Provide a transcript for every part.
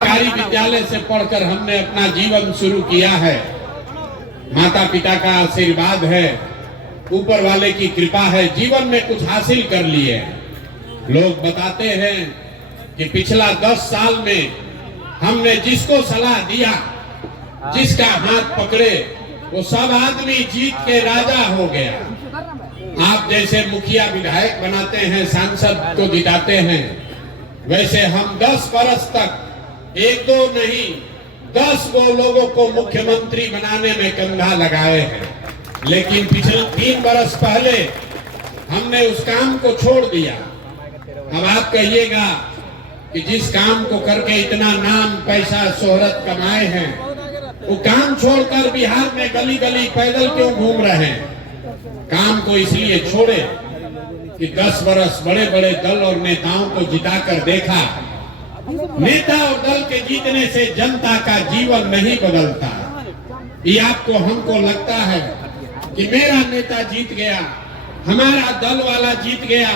सरकारी विद्यालय से पढ़कर हमने अपना जीवन शुरू किया है। माता पिता का आशीर्वाद है, ऊपर वाले की कृपा है, जीवन में कुछ हासिल कर लिए। लोग बताते हैं कि पिछला 10 साल में हमने जिसको सलाह दिया, जिसका हाथ पकड़े, वो सब आदमी जीत के राजा हो गया। आप जैसे मुखिया विधायक बनाते हैं, सांसद को जिताते हैं, वैसे हम 10 वर्ष तक एक दो नहीं 10 गो लोगों को मुख्यमंत्री बनाने में कंधा लगाए हैं। लेकिन पिछले 3 वर्ष पहले हमने उस काम को छोड़ दिया। अब आप कहिएगा कि जिस काम को करके इतना नाम पैसा शोहरत कमाए हैं, वो काम छोड़कर बिहार में गली गली पैदल क्यों घूम रहे हैं? काम को इसलिए छोड़े कि 10 वर्ष बड़े बड़े दल और नेताओं को जिताकर देखा। नेता और दल के जीतने से जनता का जीवन नहीं बदलता। ये आपको हमको लगता है कि मेरा नेता जीत गया, हमारा दल वाला जीत गया,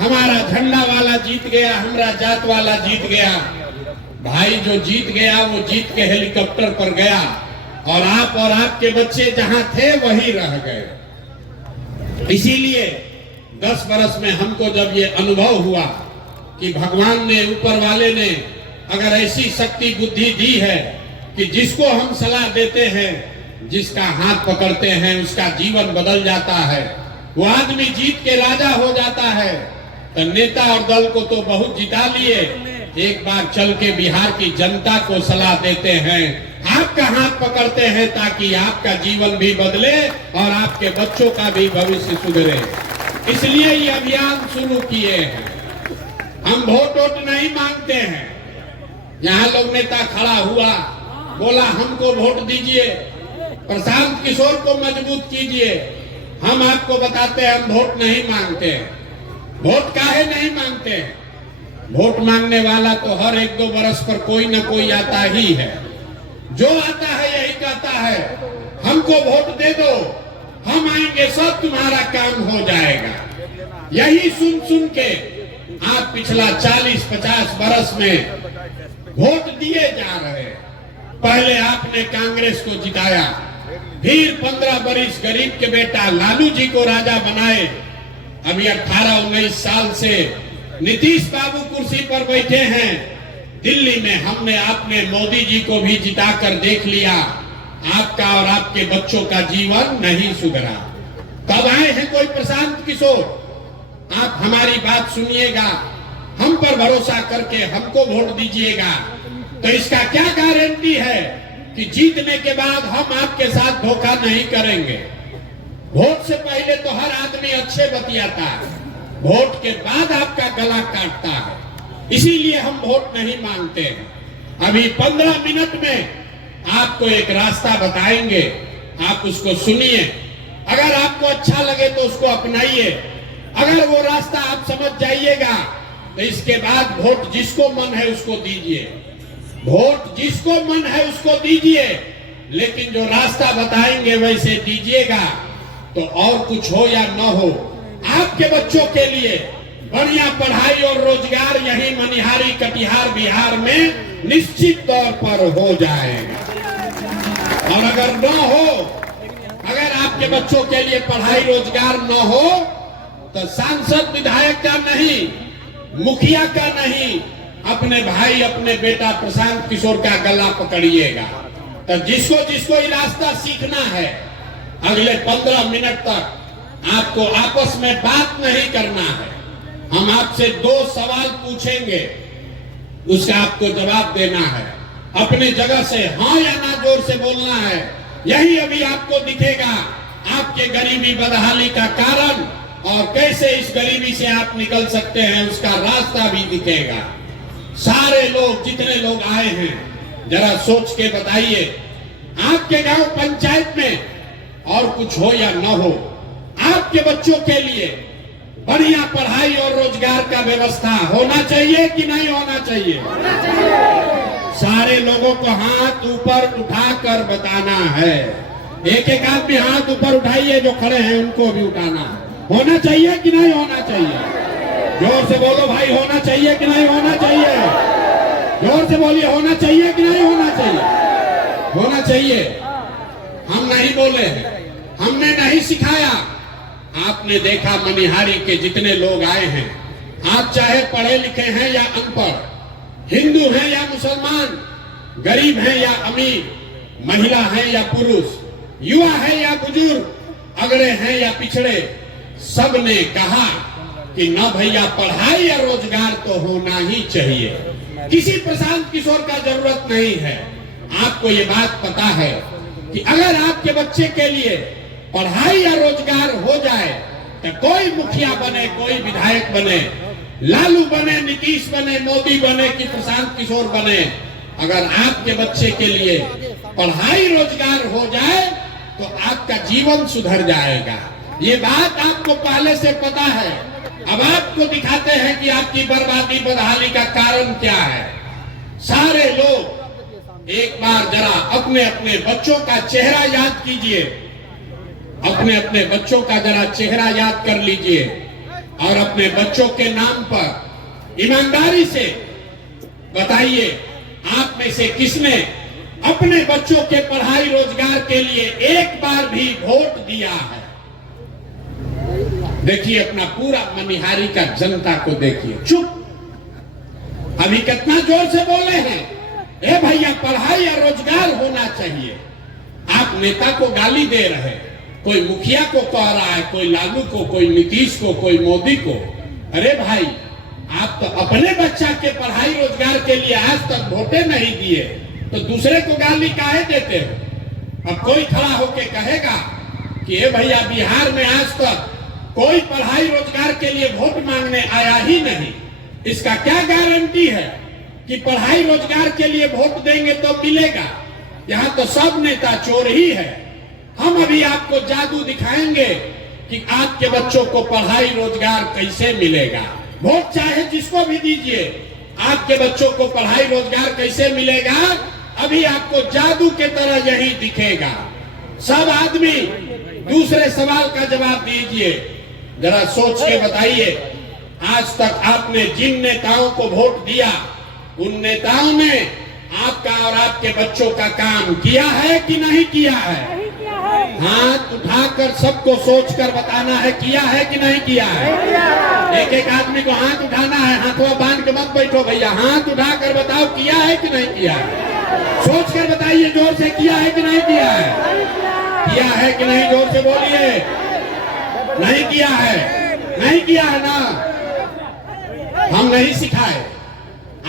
हमारा झंडा वाला जीत गया, हमारा जात वाला जीत गया। भाई जो जीत गया वो जीत के हेलीकॉप्टर पर गया और आप और आपके बच्चे जहां थे वहीं रह गए। इसीलिए 10 वर्ष में हमको जब ये अनुभव हुआ कि भगवान ने, ऊपर वाले ने अगर ऐसी शक्ति बुद्धि दी है कि जिसको हम सलाह देते हैं, जिसका हाथ पकड़ते हैं, उसका जीवन बदल जाता है, वो आदमी जीत के राजा हो जाता है। तो नेता और दल को तो बहुत जिता लिए, एक बार चल के बिहार की जनता को सलाह देते हैं, आपका हाथ पकड़ते हैं ताकि आपका जीवन भी बदले और आपके बच्चों का भी भविष्य सुधरे। इसलिए ये अभियान शुरू किए हैं। हम वोट नहीं मांगते हैं। यहाँ लोग नेता खड़ा हुआ, बोला हमको वोट दीजिए, प्रशांत किशोर को मजबूत कीजिए। हम आपको बताते हैं हम वोट नहीं मांगते हैं। वोट काहे नहीं मांगते हैं? वोट मांगने वाला तो हर 1-2 वर्ष पर कोई न कोई आता ही है। जो आता है यही कहता है हमको वोट दे दो, हम आएंगे, सब तुम्हारा काम हो जाएगा। यही सुन सुन के आप पिछला 40-50 वर्ष में वोट दिए जा रहे हैं। पहले आपने कांग्रेस को जिताया, फिर 15 वर्ष गरीब के बेटा लालू जी को राजा बनाए। अभी 18-19 साल से नीतीश बाबू कुर्सी पर बैठे हैं। दिल्ली में हमने आपने मोदी जी को भी जिताकर देख लिया, आपका और आपके बच्चों का जीवन नहीं सुधरा। कब आए हैं कोई प्रशांत किशोर? आप हमारी बात सुनिएगा, हम पर भरोसा करके हमको वोट दीजिएगा। तो इसका क्या गारंटी है कि जीतने के बाद हम आपके साथ धोखा नहीं करेंगे? वोट से पहले तो हर आदमी अच्छे बतियाता है, वोट के बाद आपका गला काटता है। इसीलिए हम वोट नहीं मांगते हैं। अभी 15 मिनट में आपको एक रास्ता बताएंगे, आप उसको सुनिए। अगर आपको अच्छा लगे तो उसको अपनाइए। अगर वो रास्ता आप समझ जाइएगा तो इसके बाद वोट जिसको मन है उसको दीजिए। वोट जिसको मन है उसको दीजिए, लेकिन जो रास्ता बताएंगे वैसे दीजिएगा। तो और कुछ हो या न हो, आपके बच्चों के लिए बढ़िया पढ़ाई और रोजगार यही मनिहारी कटिहार बिहार में निश्चित तौर पर हो जाएगा। और अगर न हो, अगर आपके बच्चों के लिए पढ़ाई रोजगार न हो, तो सांसद विधायक का नहीं, मुखिया का नहीं, अपने भाई अपने बेटा प्रशांत किशोर का गला पकड़िएगा। तो जिसको जिसको ये रास्ता सीखना है, अगले 15 मिनट तक आपको आपस में बात नहीं करना है। हम आपसे 2 सवाल पूछेंगे, उसका आपको जवाब देना है। अपने जगह से हाँ या ना जोर से बोलना है। यही अभी आपको दिखेगा आपके गरीबी बदहाली का कारण, और कैसे इस गरीबी से आप निकल सकते हैं उसका रास्ता भी दिखेगा। सारे लोग, जितने लोग आए हैं, जरा सोच के बताइए, आपके गांव पंचायत में और कुछ हो या न हो, आपके बच्चों के लिए बढ़िया पढ़ाई और रोजगार का व्यवस्था होना चाहिए कि नहीं होना चाहिए? सारे लोगों को हाथ ऊपर उठाकर बताना है। एक एक आदमी हाथ ऊपर उठाइए, जो खड़े हैं उनको भी उठाना है। होना चाहिए कि नहीं होना चाहिए? जोर से बोलो भाई, होना चाहिए कि नहीं होना चाहिए? जोर से बोलिए, होना चाहिए कि नहीं होना चाहिए? होना चाहिए। हम नहीं बोले, हमने नहीं सिखाया। आपने देखा मनिहारी के जितने लोग आए हैं, आप चाहे पढ़े लिखे हैं या अनपढ़, हिंदू हैं या मुसलमान, गरीब हैं या अमीर, महिला हैं या पुरुष, युवा है या बुजुर्ग, अगड़े हैं या पिछड़े, सब ने कहा कि न भैया पढ़ाई या रोजगार तो होना ही चाहिए। किसी प्रशांत किशोर का जरूरत नहीं है। आपको ये बात पता है कि अगर आपके बच्चे के लिए पढ़ाई या रोजगार हो जाए तो कोई मुखिया बने, कोई विधायक बने, लालू बने, नीतीश बने, मोदी बने कि प्रशांत किशोर बने, अगर आपके बच्चे के लिए पढ़ाई रोजगार हो जाए तो आपका जीवन सुधर जाएगा। ये बात आपको पहले से पता है। अब आपको दिखाते हैं कि आपकी बर्बादी बदहाली का कारण क्या है। सारे लोग एक बार जरा अपने अपने बच्चों का चेहरा याद कीजिए, अपने अपने बच्चों का जरा चेहरा याद कर लीजिए और अपने बच्चों के नाम पर ईमानदारी से बताइए, आप में से किसने अपने बच्चों के पढ़ाई रोजगार के लिए एक बार भी वोट दिया है? देखिए अपना पूरा मनिहारी का जनता को देखिए। चुप, अभी कितना जोर से बोले हैं, ए भैया पढ़ाई या रोजगार होना चाहिए। आप नेता को गाली दे रहे हैं, कोई मुखिया को कह रहा है, कोई लालू को, कोई नीतीश को, कोई मोदी को। अरे भाई, आप तो अपने बच्चा के पढ़ाई रोजगार के लिए आज तक वोटे नहीं दिए तो दूसरे को गाली काहे देते हो? अब कोई खड़ा होके कहेगा कि ए भैया बिहार में आज तक कोई पढ़ाई रोजगार के लिए वोट मांगने आया ही नहीं, इसका क्या गारंटी है कि पढ़ाई रोजगार के लिए वोट देंगे तो मिलेगा? यहाँ तो सब नेता चोर ही है। हम अभी आपको जादू दिखाएंगे कि आपके बच्चों को पढ़ाई रोजगार कैसे मिलेगा। वोट चाहे जिसको भी दीजिए, आपके बच्चों को पढ़ाई रोजगार कैसे मिलेगा, अभी आपको जादू के तरह यही दिखेगा। सब आदमी दूसरे सवाल का जवाब दीजिए, जरा सोच के बताइए, आज तक आपने जिन नेताओं को वोट दिया, उन नेताओं ने आपका और आपके बच्चों का काम किया है कि नहीं किया है? हाथ उठाकर सबको सोचकर बताना है, किया है कि नहीं किया है? एक एक आदमी को हाथ उठाना है, हाथों बांध के मत बैठो भैया, हाथ उठाकर बताओ किया है कि नहीं किया है? सोच कर बताइए जोर से, किया है कि नहीं किया है? किया है कि नहीं? जोर से बोलिए। नहीं किया है, नहीं किया है ना? हम नहीं सिखाए।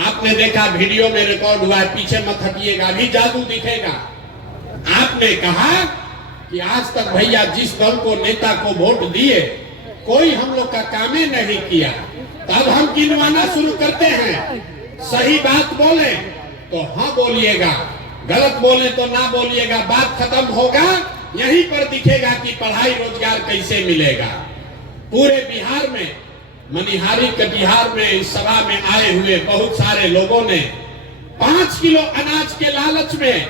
आपने देखा वीडियो में रिकॉर्ड हुआ है, पीछे मत हटिएगा, अभी जादू दिखेगा। आपने कहा कि आज तक भैया जिस दल को नेता को वोट दिए कोई हम लोग का काम ही नहीं किया, तब हम गिनवाना शुरू करते हैं। सही बात बोले तो हाँ बोलिएगा, गलत बोले तो ना बोलिएगा, बात खत्म होगा। यहीं पर दिखेगा कि पढ़ाई रोजगार कैसे मिलेगा। पूरे बिहार में, मनिहारी के बिहार में इस सभा में आए हुए बहुत सारे लोगों ने 5 किलो अनाज के लालच में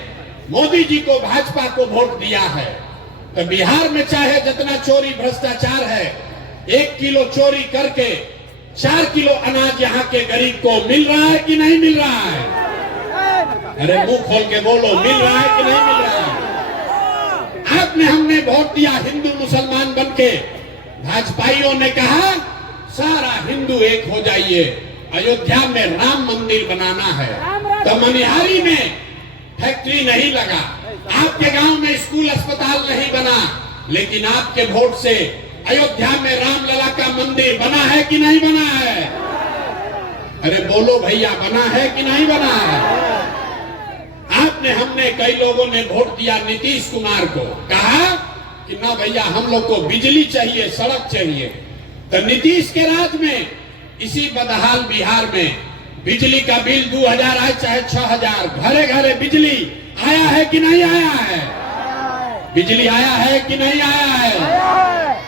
मोदी जी को, भाजपा को वोट दिया है। तो बिहार में चाहे जितना चोरी भ्रष्टाचार है, 1 किलो चोरी करके 4 किलो अनाज यहाँ के गरीब को मिल रहा है कि नहीं मिल रहा है? अरे मुंह खोल के बोलो, मिल रहा है कि नहीं मिल रहा है? आपने, हमने वोट दिया हिंदू मुसलमान बनके, भाजपाइयों ने कहा सारा हिंदू एक हो जाइए, अयोध्या में राम मंदिर बनाना है। तो मनिहारी में फैक्ट्री नहीं लगा, आपके गांव में स्कूल अस्पताल नहीं बना, लेकिन आपके वोट से अयोध्या में रामलला का मंदिर बना है कि नहीं बना है? अरे बोलो भैया, बना है कि नहीं बना है? आपने, हमने, कई लोगों ने वोट दिया नीतीश कुमार को, कहा कि ना भैया हम लोग को बिजली चाहिए, सड़क चाहिए। तो नीतीश के राज में इसी बदहाल बिहार में बिजली का बिल 2000 आए चाहे 6000, घरे घरे बिजली आया है कि नहीं आया है? बिजली आया है कि नहीं आया है?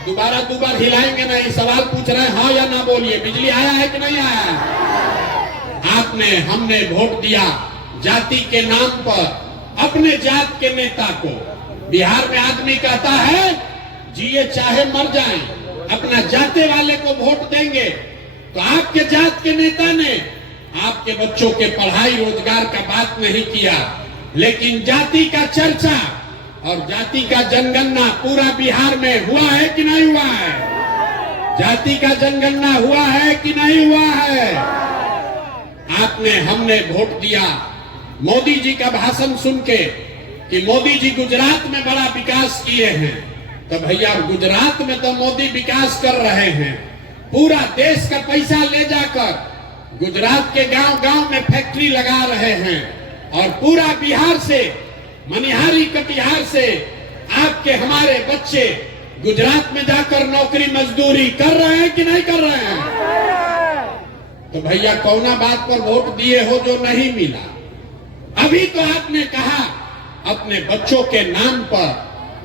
दोबारा दोबारा हिलाएंगे नहीं, सवाल पूछ रहे हैं, हाँ या ना बोलिए, बिजली आया है कि नहीं आया है? आपने, हमने वोट दिया जाति के नाम पर अपने जात के नेता को। बिहार में आदमी कहता है जिए चाहे मर जाएं, अपना जाते वाले को वोट देंगे। तो आपके जात के नेता ने आपके बच्चों के पढ़ाई रोजगार का बात नहीं किया, लेकिन जाति का चर्चा और जाति का जनगणना पूरा बिहार में हुआ है कि नहीं हुआ है? जाति का जनगणना हुआ है कि नहीं हुआ है? हमने वोट दिया मोदी जी का भाषण सुन के कि मोदी जी गुजरात में बड़ा विकास किए हैं, तो भैया गुजरात में तो मोदी विकास कर रहे हैं, पूरा देश का पैसा ले जाकर गुजरात के गांव-गांव में फैक्ट्री लगा रहे हैं और पूरा बिहार से, मनिहारी कटिहार से आपके हमारे बच्चे गुजरात में जाकर नौकरी मजदूरी कर रहे हैं कि नहीं कर रहे हैं? तो भैया कौना बात पर वोट दिए हो जो नहीं मिला? अभी तो आपने कहा अपने बच्चों के नाम पर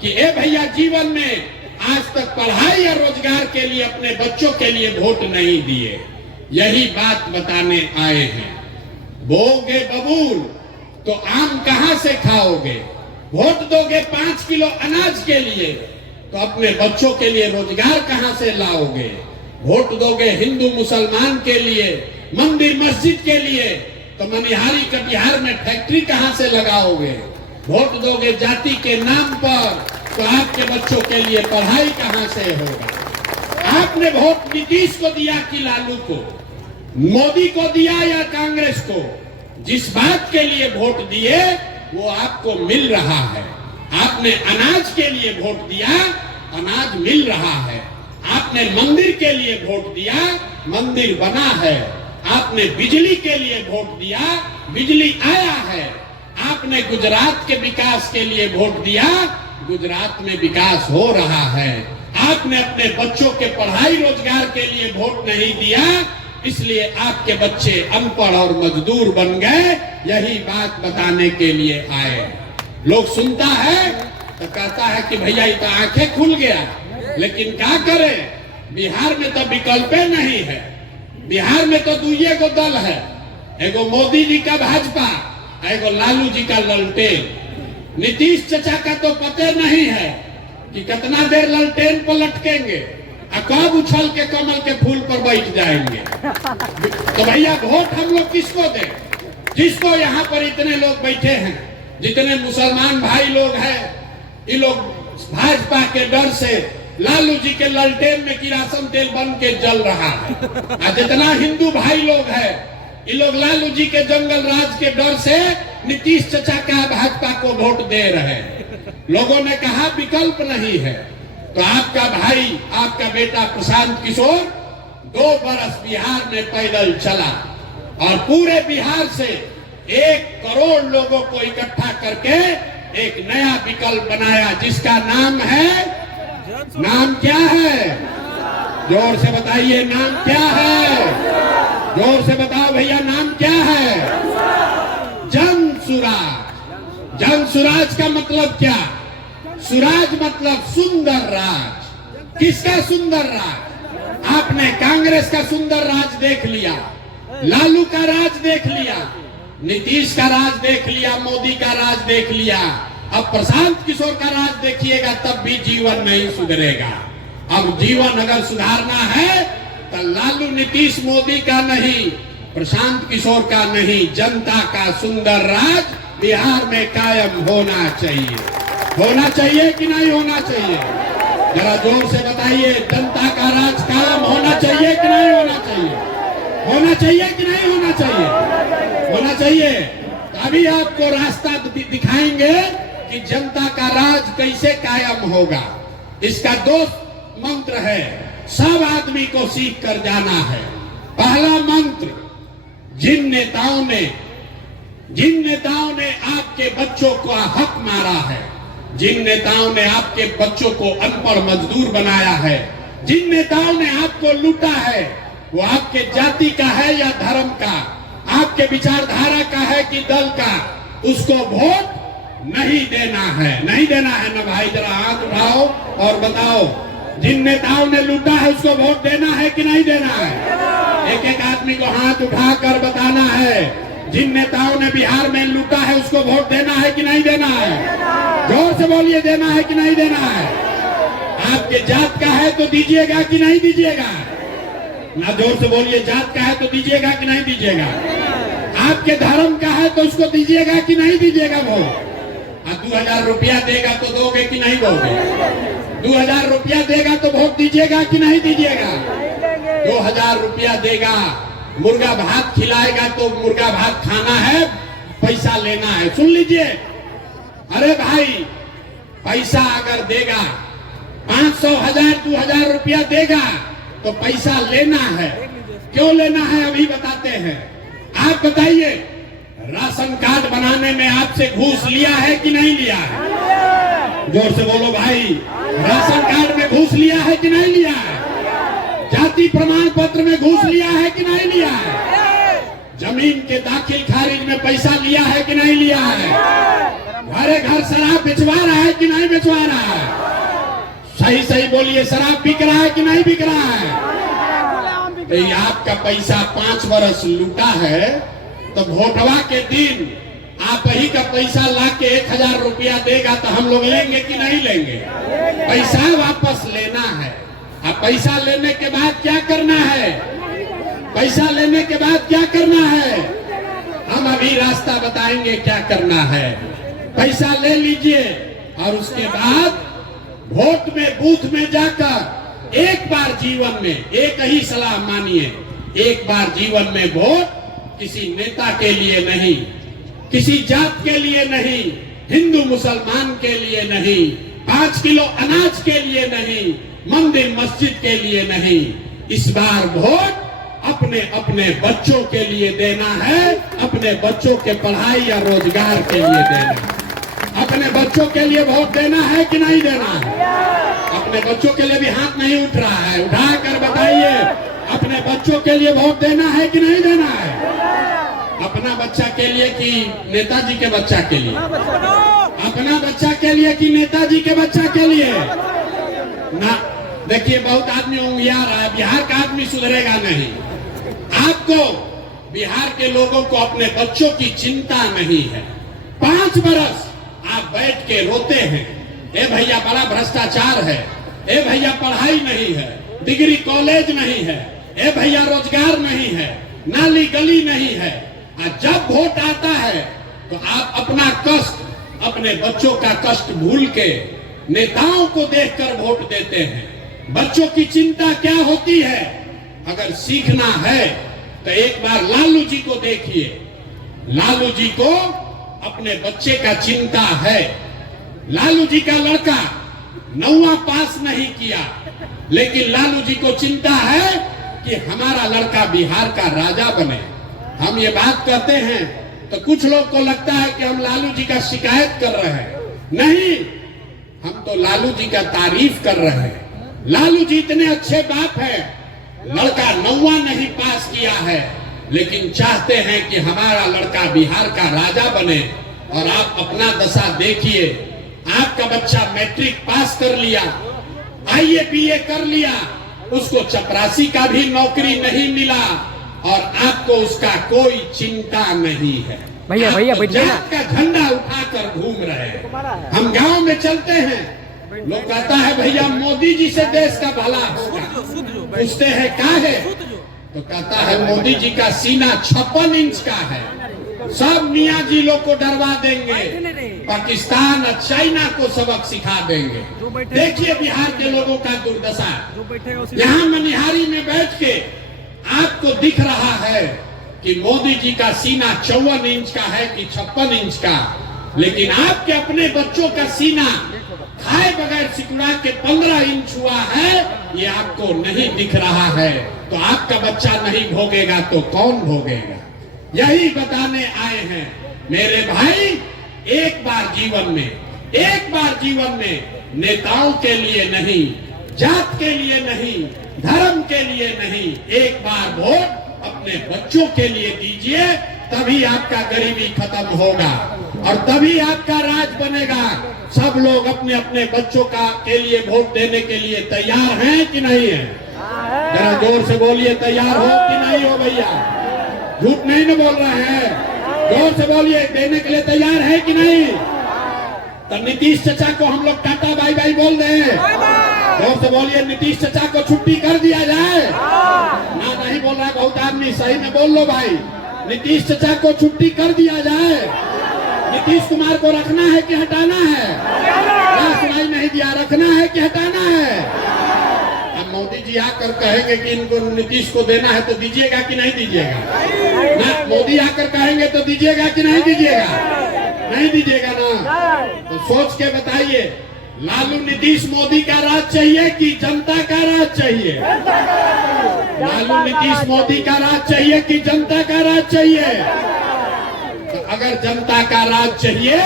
कि ए भैया जीवन में आज तक पढ़ाई या रोजगार के लिए अपने बच्चों के लिए वोट नहीं दिए। यही बात बताने आए हैं। बोगे बबूल तो आम कहां से खाओगे? वोट दोगे 5 किलो अनाज के लिए तो अपने बच्चों के लिए रोजगार कहां से लाओगे? वोट दोगे हिंदू मुसलमान के लिए, मंदिर मस्जिद के लिए तो मनिहारी कटिहार में फैक्ट्री कहां से लगाओगे? वोट दोगे जाति के नाम पर तो आपके बच्चों के लिए पढ़ाई कहां से होगा? आपने वोट नीतीश को दिया कि लालू को, मोदी को दिया या कांग्रेस को? जिस बात के लिए वोट दिए वो आपको मिल रहा है। आपने अनाज के लिए वोट दिया, अनाज मिल रहा है। आपने मंदिर के लिए वोट दिया, मंदिर बना है। आपने बिजली के लिए वोट दिया, बिजली आया है। आपने गुजरात के विकास के लिए वोट दिया, गुजरात में विकास हो रहा है। आपने अपने बच्चों के पढ़ाई रोजगार के लिए वोट नहीं दिया, इसलिए आपके बच्चे अनपढ़ और मजदूर बन गए। यही बात बताने के लिए आए। लोग सुनता है तो कहता है कि भैया ये तो आंखें खुल गया, लेकिन क्या करें? बिहार में तो विकल्प नहीं है। बिहार में तो दुइये को दल है, एगो मोदी जी का भाजपा, एगो लालू जी का ललटेन। नीतीश चचा का तो पता नहीं है कि कितना देर ललटेन पर लटकेंगे और कब उछल के कमल के फूल पर बैठ जाएंगे। तो भैया वोट हम लोग किसको दें? जिसको यहाँ पर इतने लोग बैठे हैं, जितने मुसलमान भाई लोग हैं, ये लोग भाजपा के डर से लालू जी के ललटेन में किरासन तेल बन के जल रहा है। और जितना हिंदू भाई लोग हैं, ये लोग लालू जी के जंगल राज के डर से नीतीश चचा का भाजपा को वोट दे रहे हैं। लोगों ने कहा विकल्प नहीं है, तो आपका भाई, आपका बेटा प्रशांत किशोर 2 बरस बिहार में पैदल चला और पूरे बिहार से 1 करोड़ लोगों को इकट्ठा करके एक नया विकल्प बनाया, जिसका नाम है, नाम क्या है? जोर से बताइए, नाम क्या है? जोर से बताओ भैया, नाम क्या है? जन सुराज। जन सुराज का मतलब क्या? सुराज मतलब सुंदर राज। किसका सुंदर राज? आपने कांग्रेस का सुंदर राज देख लिया, लालू का राज देख लिया, नीतीश का राज देख लिया, मोदी का राज देख लिया। अब प्रशांत किशोर का राज देखिएगा, तब भी जीवन नहीं सुधरेगा। अब जीवन अगर सुधारना है तो लालू नीतीश मोदी का नहीं, प्रशांत किशोर का नहीं, जनता का सुंदर राज बिहार में कायम होना चाहिए। होना चाहिए कि नहीं होना चाहिए? जरा जोर से बताइए, जनता का राज कायम होना चाहिए कि नहीं होना चाहिए? होना चाहिए कि नहीं होना चाहिए? होना चाहिए। अभी आपको रास्ता दिखाएंगे कि जनता का राज कैसे कायम होगा। इसका 2 मंत्र है, सब आदमी को सीख कर जाना है। पहला मंत्र, जिन नेताओं ने आपके बच्चों को हक मारा है, जिन नेताओं ने आपके बच्चों को अनपढ़ मजदूर बनाया है, जिन नेताओं ने आपको लूटा है, वो आपके जाति का है या धर्म का, आपके विचारधारा का है कि दल का, उसको वोट नहीं देना है। नहीं देना है ना भाई? जरा हाथ उठाओ और बताओ, जिन नेताओं ने लूटा है उसको वोट देना है कि नहीं देना है? एक एक आदमी को हाथ उठाकर बताना है, जिन नेताओं ने बिहार में लूटा है उसको वोट देना है कि नहीं देना है? जोर से बोलिए, देना है कि नहीं देना है? आपके जात का है तो दीजिएगा कि नहीं दीजिएगा? ना जोर से बोलिए, जात का है तो दीजिएगा कि नहीं दीजिएगा? आपके धर्म का है तो उसको दीजिएगा कि नहीं दीजिएगा वोट? 2000 रुपया देगा तो दोगे कि नहीं दोगे? 2000 रुपया देगा तो वोट दीजिएगा कि नहीं दीजिएगा? 2000 रुपया देगा, मुर्गा भात खिलाएगा तो मुर्गा भात खाना है, पैसा लेना है। सुन लीजिए, अरे भाई पैसा अगर देगा 500, 1000, 2000 रुपया देगा तो पैसा लेना है। क्यों लेना है अभी बताते हैं। आप बताइए, राशन कार्ड बनाने में आपसे घूस लिया है कि नहीं लिया है? जोर से बोलो भाई, राशन कार्ड में घूस लिया है कि नहीं लिया है? जाति प्रमाण पत्र में घूस लिया है कि नहीं लिया है? जमीन के दाखिल खारिज में पैसा लिया है कि नहीं लिया है? घरे घर शराब बेचवा रहा है कि नहीं बेचवा रहा है? सही सही बोलिए, शराब बिक रहा है कि नहीं बिक रहा है? तो ये आपका पैसा 5 बरस लूटा है, तो वोटवा के दिन आप ही का पैसा लाके 1000 रुपया देगा तो हम लोग लेंगे कि नहीं लेंगे? पैसा वापस लेना है। अब पैसा लेने के बाद क्या करना है? पैसा लेने के बाद क्या करना है? हम अभी रास्ता बताएंगे क्या करना है। पैसा ले लीजिए और उसके बाद वोट में, बूथ में जाकर एक बार जीवन में, एक ही सलाह मानिए, एक बार जीवन में वोट किसी नेता के लिए नहीं, किसी जात के लिए नहीं, हिंदू मुसलमान के लिए नहीं, 5 किलो अनाज के लिए नहीं, मंदिर मस्जिद के लिए नहीं। इस बार वोट अपने अपने बच्चों के लिए देना है, अपने बच्चों के पढ़ाई या रोजगार के लिए देना है। अपने बच्चों के लिए वोट देना है कि नहीं देना है? अपने बच्चों के लिए भी हाथ नहीं उठ रहा है, उठा कर बताइए, अपने बच्चों के लिए वोट देना है कि नहीं देना है? अपना बच्चा के लिए कि नेताजी के बच्चा के लिए? अपना बच्चा के लिए कि नेताजी के बच्चा के लिए? ना, देखिए बहुत आदमी उंगिया रहा है, बिहार का आदमी सुधरेगा नहीं। आपको, बिहार के लोगों को अपने बच्चों की चिंता नहीं है। 5 बरस आप बैठ के रोते हैं, ए भैया बड़ा भ्रष्टाचार है, ए भैया पढ़ाई नहीं है, डिग्री कॉलेज नहीं है, ए भैया रोजगार नहीं है, नाली गली नहीं है। और जब वोट आता है तो आप अपना कष्ट, अपने बच्चों का कष्ट भूल के नेताओं को देखकर वोट देते हैं। बच्चों की चिंता क्या होती है? अगर सीखना है तो एक बार लालू जी को देखिए। लालू जी को अपने बच्चे का चिंता है। लालू जी का लड़का 9वां पास नहीं किया, लेकिन लालू जी को चिंता है कि हमारा लड़का बिहार का राजा बने। हम ये बात कहते हैं तो कुछ लोग को लगता है कि हम लालू जी का शिकायत कर रहे हैं। नहीं, हम तो लालू जी का तारीफ कर रहे हैं। लालू जी इतने अच्छे बाप हैं, लड़का 9वां नहीं पास किया है, लेकिन चाहते हैं कि हमारा लड़का बिहार का राजा बने। और आप अपना दशा देखिए, आपका बच्चा मैट्रिक पास कर लिया, IAPA कर लिया, उसको चपरासी का भी नौकरी नहीं मिला और आपको उसका कोई चिंता नहीं है। भैया भैया जात का झंडा उठाकर घूम रहे हैं। हम गांव में चलते हैं, लोग कहता है भैया मोदी जी से देश का भला होगा। पूछते हैं क्या है, तो कहता है मोदी जी का सीना 56 इंच का है, सब मियाँ जी लोग को डरवा देंगे, पाकिस्तान और चाइना को सबक सिखा देंगे। देखिए बिहार के लोगों का दुर्दशा। यहाँ मनिहारी में बैठ के आपको दिख रहा है कि मोदी जी का सीना 54 इंच का है कि 56 इंच का, लेकिन आपके अपने बच्चों का सीना खाए बगैर सिकुड़ा के 15 इंच हुआ है, ये आपको नहीं दिख रहा है। तो आपका बच्चा नहीं भोगेगा तो कौन भोगेगा? यही बताने आए हैं मेरे भाई। एक बार जीवन में नेताओं के लिए नहीं, जात के लिए नहीं, धर्म के लिए नहीं, एक बार वोट अपने बच्चों के लिए दीजिए, तभी आपका गरीबी खत्म होगा और तभी आपका राज बनेगा। सब लोग अपने अपने बच्चों के लिए वोट देने के लिए तैयार हैं कि नहीं है? जरा जोर से बोलिए, तैयार हो कि नहीं हो भैया? झूठ नहीं न बोल रहे हैं, जोर से बोलिए, देने के लिए तैयार है कि नहीं? तो नीतीश चाचा को हम लोग टाटा बाय बाय बोल दें। जोर से बोलिए, नीतीश चाचा को छुट्टी कर दिया जाए ना? नहीं बोल रहा है बहुत आदमी, सही में बोल लो भाई, नीतीश चाचा को छुट्टी कर दिया जाए। नीतीश कुमार को रखना है कि हटाना है? सुनाई नहीं दिया, रखना है कि हटाना है? अब मोदी जी आकर कहेंगे कि इनको नीतीश को देना है तो दीजिएगा कि नहीं दीजिएगा? ना, मोदी आकर कहेंगे तो दीजिएगा कि नहीं दीजिएगा? नहीं दीजिएगा ना। तो सोच के बताइए, लालू नीतीश मोदी का राज चाहिए कि जनता का राज चाहिए? लालू नीतीश मोदी का राज चाहिए कि जनता का राज चाहिए? तो अगर जनता का राज चाहिए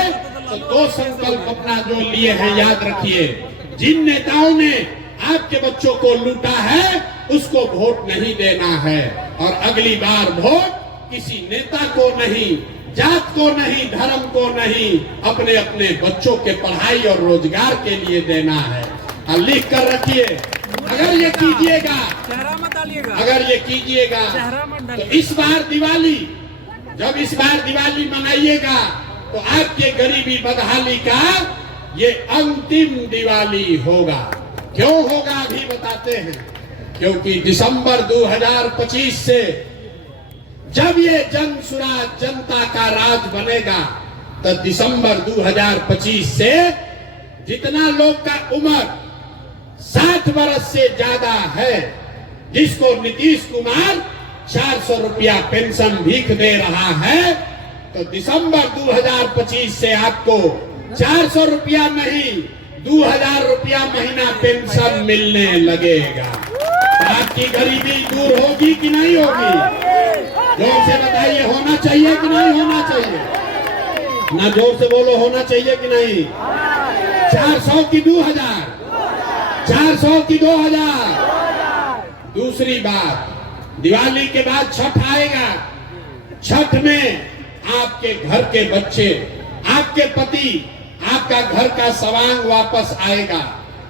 तो दो संकल्प अपना जो लिए हैं याद रखिए। जिन नेताओं ने आपके बच्चों को लूटा है उसको वोट नहीं देना है, और अगली बार वोट किसी नेता को नहीं, जात को नहीं, धर्म को नहीं, अपने अपने बच्चों के पढ़ाई और रोजगार के लिए देना है। और लिख कर रखिए, अगर ये कीजिएगा, अगर ये कीजिएगा तो इस बार दिवाली, जब इस बार दिवाली मनाइएगा तो आपके गरीबी बदहाली का ये अंतिम दिवाली होगा। क्यों होगा अभी बताते हैं। क्योंकि दिसंबर 2025 से जब ये जन सुराज, जनता का राज बनेगा, तो दिसंबर 2025 से जितना लोग का उम्र 60 वर्ष से ज्यादा है, जिसको नीतीश कुमार 400 रुपया पेंशन भीख दे रहा है, तो दिसंबर 2025 से आपको 400 रुपया नहीं 2000 रुपया महीना पेंशन मिलने लगेगा। तो आपकी गरीबी दूर होगी कि नहीं होगी? जोर से बताइए, होना चाहिए कि नहीं होना चाहिए? ना जोर से बोलो, होना चाहिए कि नहीं? 400 की 2000, 400 की 2000। दूसरी बात, दिवाली के बाद छठ आएगा। छठ में आपके घर के बच्चे, आपके पति, आपका घर का सवांग वापस आएगा।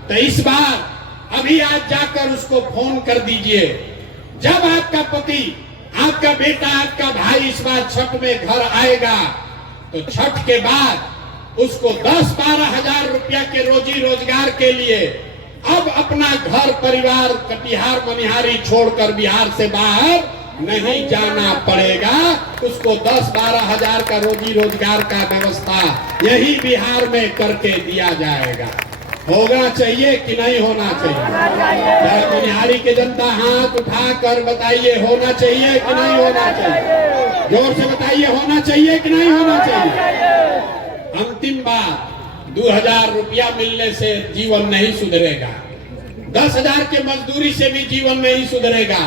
तो इस बार अभी आज जाकर उसको फोन कर दीजिए। जब आपका पति, आपका बेटा, आपका भाई इस बार छठ में घर आएगा, तो छठ के बाद उसको 10-12 हजार रुपया के रोजी रोजगार के लिए अब अपना घर परिवार कटिहार मनिहारी छोड़कर बिहार से बाहर नहीं जाना पड़ेगा। उसको 10-12 हजार का रोजी रोजगार का व्यवस्था यही बिहार में करके दिया जाएगा। होना चाहिए कि नहीं होना चाहिए? मनिहारी के जनता हाथ उठाकर बताइए, होना चाहिए कि नहीं होना चाहिए? जोर से बताइए, होना चाहिए कि नहीं होना चाहिए? अंतिम बात, 2000 रुपया मिलने से जीवन नहीं सुधरेगा, 10,000 के मजदूरी से भी जीवन नहीं सुधरेगा।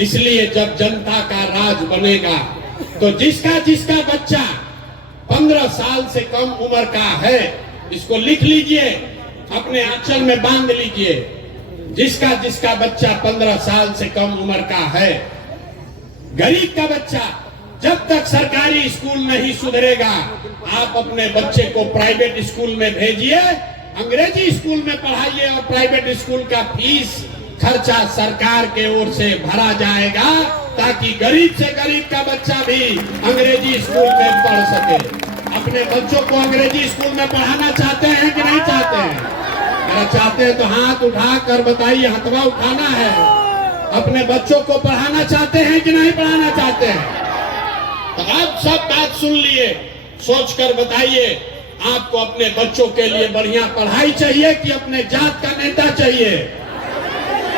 इसलिए जब जनता का राज बनेगा तो जिसका जिसका बच्चा 15 साल से कम उम्र का है, इसको लिख लीजिए, अपने आंचल में बांध लीजिए। जिसका जिसका बच्चा 15 साल से कम उम्र का है, गरीब का बच्चा, जब तक सरकारी स्कूल नहीं सुधरेगा, आप अपने बच्चे को प्राइवेट स्कूल में भेजिए, अंग्रेजी स्कूल में पढ़ाइए, और प्राइवेट स्कूल का फीस खर्चा सरकार के ओर से भरा जाएगा, ताकि गरीब से गरीब का बच्चा भी अंग्रेजी स्कूल में पढ़ सके। अपने बच्चों को अंग्रेजी स्कूल में पढ़ाना चाहते हैं कि नहीं चाहते हैं? अगर चाहते हैं तो हाथ उठाकर बताइए, हथवा उठाना है। अपने बच्चों को पढ़ाना चाहते हैं कि नहीं पढ़ाना चाहते हैं? तो आप सब बात सुन लिए, सोचकर बताइए, आपको अपने बच्चों के लिए बढ़िया पढ़ाई चाहिए कि अपने जात का नेता चाहिए?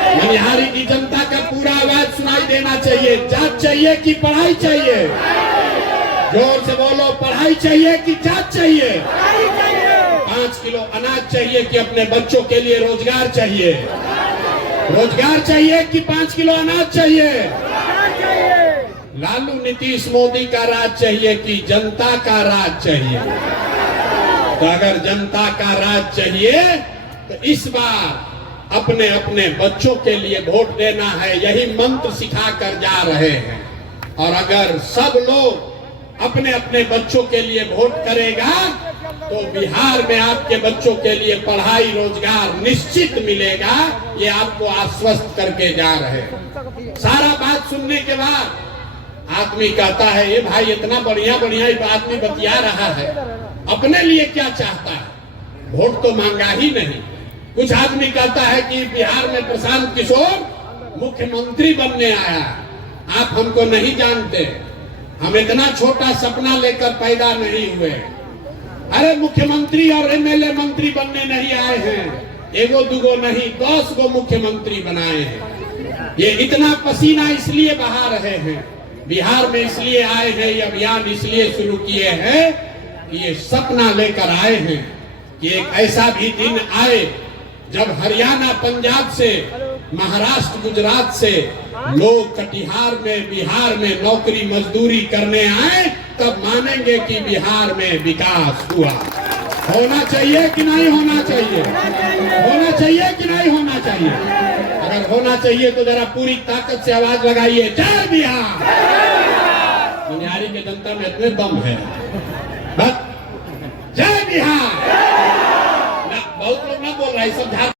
मनिहारी की जनता का पूरा आवाज सुनाई देना चाहिए। जात चाहिए कि पढ़ाई चाहिए? जोर से बोलो, पढ़ाई चाहिए कि जात चाहिए? 5 किलो अनाज चाहिए कि अपने बच्चों के लिए रोजगार चाहिए? रोजगार चाहिए कि 5 किलो अनाज चाहिए? लालू नीतीश मोदी का राज चाहिए कि जनता का राज चाहिए? तो अगर जनता का राज चाहिए तो इस बार अपने अपने बच्चों के लिए वोट देना है, यही मंत्र सिखा कर जा रहे हैं। और अगर सब लोग अपने अपने बच्चों के लिए वोट करेगा तो बिहार में आपके बच्चों के लिए पढ़ाई रोजगार निश्चित मिलेगा। ये आपको आश्वस्त करके जा रहे हैं। सारा बात सुनने के बाद आदमी कहता है, ये भाई इतना बढ़िया बढ़िया आदमी बतिया रहा है, अपने लिए क्या चाहता है? वोट तो मांगा ही नहीं। कुछ आदमी कहता है कि बिहार में प्रशांत किशोर मुख्यमंत्री बनने आया, आप हमको नहीं जानते, हम इतना छोटा सपना लेकर पैदा नहीं हुए। अरे मुख्यमंत्री और एमएलए मंत्री बनने नहीं आए हैं, एगो दुगो नहीं 10 गो मुख्यमंत्री बनाए हैं। ये इतना पसीना इसलिए बहा रहे हैं, बिहार में इसलिए आए हैं, ये अभियान इसलिए शुरू किए हैं कि ये सपना लेकर आए हैं कि एक ऐसा भी दिन आए जब हरियाणा, पंजाब से, महाराष्ट्र, गुजरात से लोग कटिहार में, बिहार में नौकरी मजदूरी करने आए, तब मानेंगे कि बिहार में विकास हुआ। होना चाहिए कि नहीं होना चाहिए? होना चाहिए कि नहीं होना चाहिए? अगर होना चाहिए तो जरा पूरी ताकत से आवाज लगाइए, जय बिहार। मनिहारी के जनता में इतने दम है, बस जय बिहार। बहुत लोग ना बोल रहे, सब